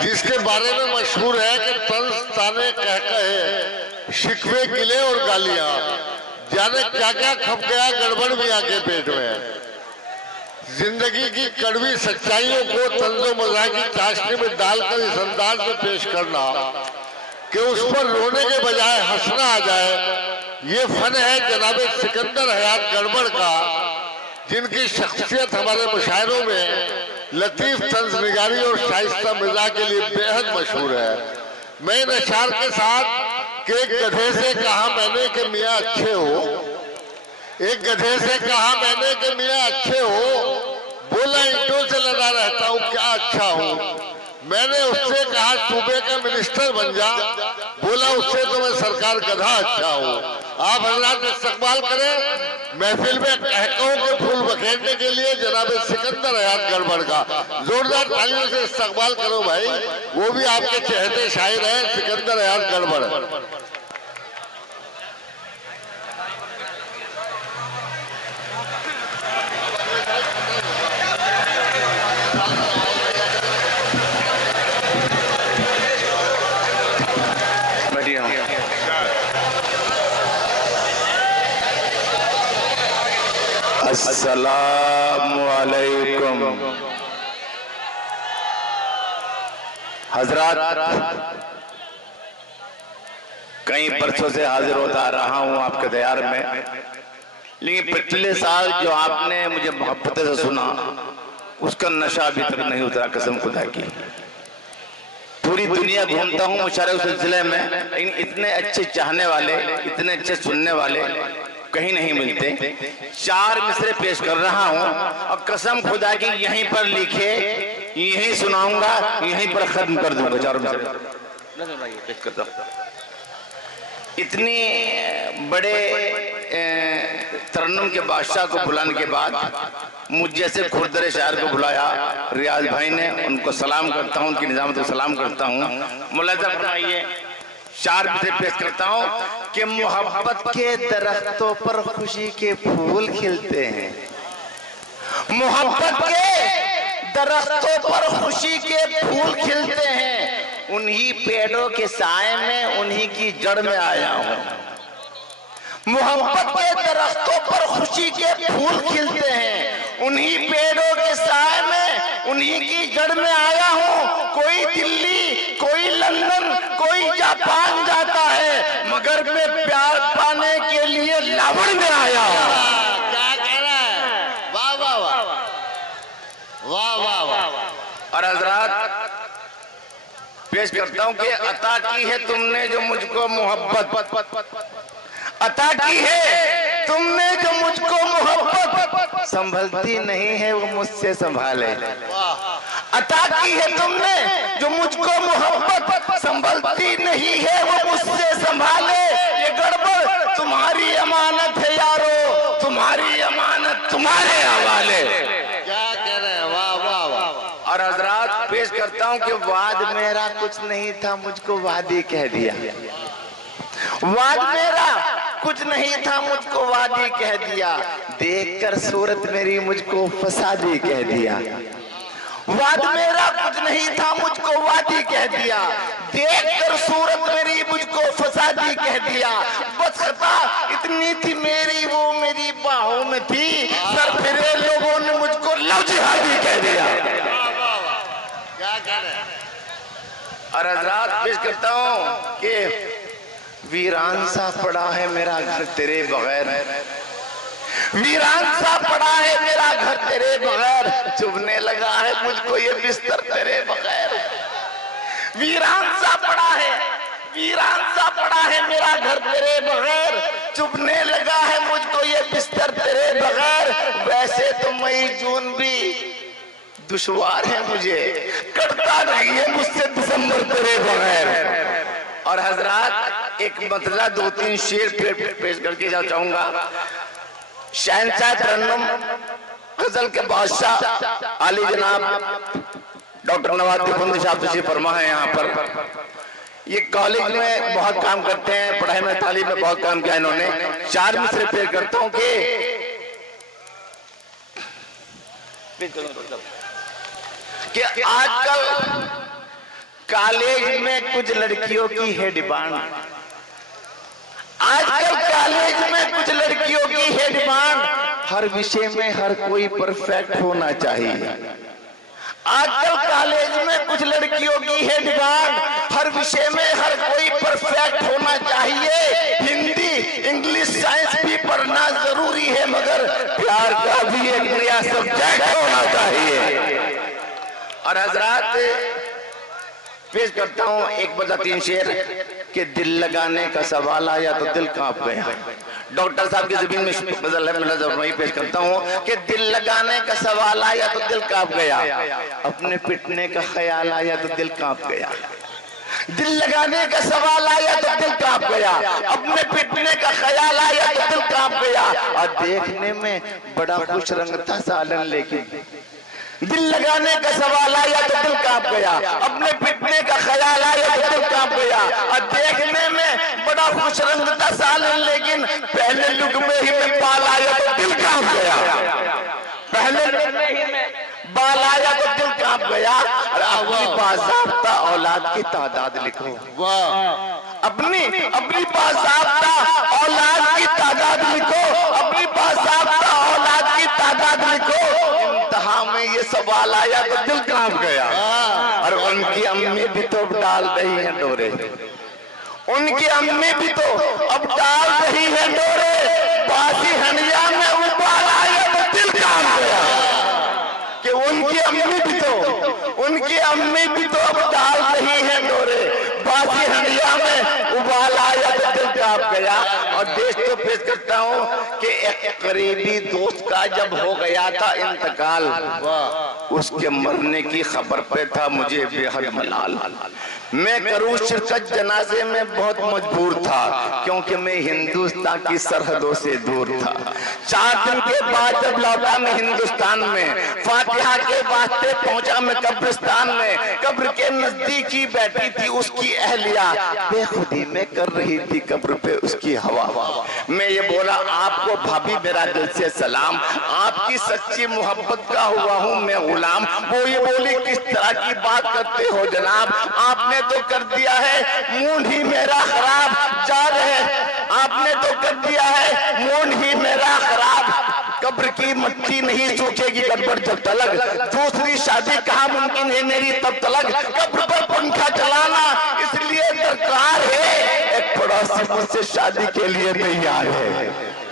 जिसके बारे में मशहूर है कि तंज ताने कह कहे, शिकवे गिले और गालियां, जाने क्या क्या खप गया गड़बड़ भी आके पेट में। जिंदगी की कड़वी सच्चाइयों को तंजो मजाक की चाशनी में डालकर इस अंदाज में पेश करना कि उस पर रोने के बजाय हंसना आ जाए, ये फन है जनाब सिकंदर हयात गड़बड़ का, जिनकी शख्सियत हमारे मुशायरों में लतीफ तंजनिगारी और शाइस्ता मिजाज के लिए बेहद मशहूर है। मैं इन अशार के साथ कि एक गधे से कहा मैंने कि मियाँ अच्छे हो, एक गधे से कहा मैंने कि मियाँ अच्छे हो, बोला ईंटों से लदा रहता हूँ क्या अच्छा हूँ। मैंने उससे कहा सूबे का मिनिस्टर बन जा, बोला उससे तो मैं सरकार गधा अच्छा हूँ। आप हजरात इस्तकबाल करें महफिल में कहकों के फूल बखेरने के लिए जनाब सिकंदर हयात गड़बड़ का। जोरदार तालियों से इस्तकबाल करो भाई, वो भी आपके चहेते शायर हैं, सिकंदर हयात गड़बड़। अस्सलामु अलैकुम हजरात, कई बरसों से हाजिर होता रहा हूं आपके दयार में, लेकिन पिछले साल जो आपने मुझे मोहब्बत से सुना उसका नशा अभी तक नहीं उतरा, कसम खुदा की। पूरी दुनिया घूमता हूँ मुशायरे उस सिलसिले में, लेकिन इतने अच्छे चाहने वाले, इतने अच्छे सुनने वाले कहीं नहीं मिलते। 4 मिसरे पेश कर रहा हूँ और कसम खुदा की यहीं पर लिखे, यहीं सुनाऊंगा, यहीं पर खत्म कर दूंगा। 4 मिसरे पेश करता हूँ। इतनी बड़े तरन्नुम के बादशाह को बुलाने के बाद मुझ जैसे खुरदरे शायर को बुलाया रियाज भाई ने, उनको सलाम करता हूँ, उनकी निजामत को सलाम करता हूँ। मुलाज़ा फरमाइए, 4 मिसरे पेश करता हूँ कि मोहब्बत के दरख्तों पर खुशी के फूल खिलते हैं, मोहब्बत के दरख्तों पर खुशी के फूल खिलते हैं, उन्हीं पेड़ों के साए में उन्हीं की जड़ में आया हूँ। मोहब्बत के दरख्तों पर खुशी के फूल खिलते हैं, उन्हीं पेड़ों के साए में उन्हीं की जड़ में आया हूँ। कोई दिल्ली, कोई लंदन, कोई जापान जाता है, मगर मैं प्यार पाने के लिए लावड़ में आया हूँ। क्या कह रहा है? वाह वाह वाह वाह वाह वाह। और हजरात पेश करता हूँ कि अता की है तुमने जो मुझको मोहब्बत, अता की है तुमने जो मुझको मोहब्बत, संभलती नहीं है वो मुझसे संभाले। अता की है तुमने जो मुझको मोहब्बत, संभलती नहीं है वो मुझसे संभाले। ये गड़बड़ तुम्हारी अमानत है यारो, तुम्हारी अमानत तुम्हारे हवाले। क्या कह रहे हैं? वाह वाह वाह। और हजरात पेश करता हूँ कि वाद मेरा कुछ नहीं था, मुझको वादी कह दिया। वाद मेरा कुछ नहीं था, मुझको वादी कह दिया, देखकर सूरत मेरी मुझको फसादी कह दिया। वाद मेरा कुछ नहीं था, मुझको वादी कह दिया, देखकर सूरत मेरी मुझको फसादी कह दिया। बस खता इतनी थी मेरी, वो मेरी बाहों में थी, सर फिरे लोगों ने मुझको लव जिहादी कह दिया। क्या कह रहे हैं? और हजरात पेश करता हूँ कि वीरान सा पड़ा है मेरा घर तेरे बगैर, वीरान सा पड़ा है मेरा घर तेरे बगैर, चुभने लगा है मुझको ये बिस्तर तेरे बगैर। वीरान सा पड़ा है, वीरान सा पड़ा है मेरा घर तेरे बगैर, चुभने लगा है मुझको ये बिस्तर तेरे बगैर। वैसे तो मई जून भी दुश्वार है मुझे, कटता नहीं है मुझसे दिसंबर तेरे बगैर। और हजरात एक मतला 2-3 शेर पेश करके चाहूंगा। शहंशाह तरन्नुम गजल के बादशाह आली जनाब डॉक्टर नवाजुद्दीन साहब तशरीफ फरमा है यहाँ पर। ये कॉलेज में बहुत काम करते हैं, पढ़ाई में तालीम में बहुत काम किया इन्होंने। 4 मिसरे पेश करता हूँ कि आजकल कॉलेज में कुछ लड़कियों की है डिमांड। आजकल कॉलेज में कुछ लड़कियों की है डिमांड, हर विषय में हर कोई परफेक्ट होना चाहिए। आजकल कॉलेज में कुछ लड़कियों की है डिमांड, हर विषय में हर कोई परफेक्ट होना चाहिए। हिंदी, इंग्लिश, साइंस भी पढ़ना जरूरी है, मगर प्यार का भी एक नया सब्जेक्ट होना चाहिए। और हजरात, पेश करता हूं 1/3 शेर कि दिल लगाने का सवाल आया तो दिल कांप गया। डॉक्टर साहब की जमीन में गजल है, मैं वही पेश करता हूं कि दिल लगाने का सवाल आया तो दिल कांप गया, अपने पिटने का ख्याल आया तो दिल कांप गया। दिल लगाने का सवाल आया तो दिल कांप गया, अपने पिटने का ख्याल आया तो दिल कांप गया। और देखने में बड़ा खुश रंग था सालन, लेकिन दिल लगाने का सवाल आया तो दिल कांप गया, अपने पिटने का ख्याल आया तो दिल कांप गया। और देखने में बड़ा खुश रंग था सालन, लेकिन पहले लुक में ही में बाल आया तो दिल कांप गया। पहले लुक में ही में बाल आया तो दिल कांप गया। और अपनी बाज़ाब्ता औलाद की तादाद लिखो। अपनी बाज़ाब्ता औलाद की तादाद लिखो, अपनी बाज़ाब्ता औलाद की तादाद लिखो। इम्तिहान में ये सवाल आया तो दिल कांप गया। और उनकी अम्मी भी तो अब डाल रही है डोरे, उनकी अम्मी भी तो अब डाल रही है डोरे। बासी हंडिया में उबाल आया तो दिल कांप गया कि उनकी अम्मी भी तो अब डाल रही है डोरे। बासी हंडिया में उबाल आया तो दिल कांप गया। और देश तो पेश करता हूं कि एक करीबी दोस्त का जब हो गया था इंतकाल, उसके मरने की खबर पे था मुझे बेहद मलाल। मैं करूं शिरकत जनाजे में बहुत मजबूर था, क्योंकि मैं हिंदुस्तान की सरहदों से दूर था। 4 दिन के बाद जब लौटा मैं हिंदुस्तान में, फातिहा के वास्ते पहुंचा मैं कब्रिस्तान में। कब्र के नजदीक ही बैठी थी उसकी अहलिया, बेखुदी में कर रही थी कब्र पे उसकी हवा। मैं ये बोला, आपको भाभी मेरा दिल से सलाम, आपकी सच्ची मोहब्बत का हुआ हूँ मैं गुलाम। वो ये बोली, किस तरह की बात करते हो जनाब, आपने तो कर दिया है मूड ही मेरा खराब। जा रहे आपने तो कर दिया है मूड ही मेरा खराब। कब्र की मट्टी नहीं सूखेगी गड़बड़ जब तलक, दूसरी शादी कहाँ मुमकिन है मेरी तब तलक। कब्र पर पंखा चलाना इसलिए दरकार है, एक पड़ोसी मुझसे शादी के लिए तैयार है।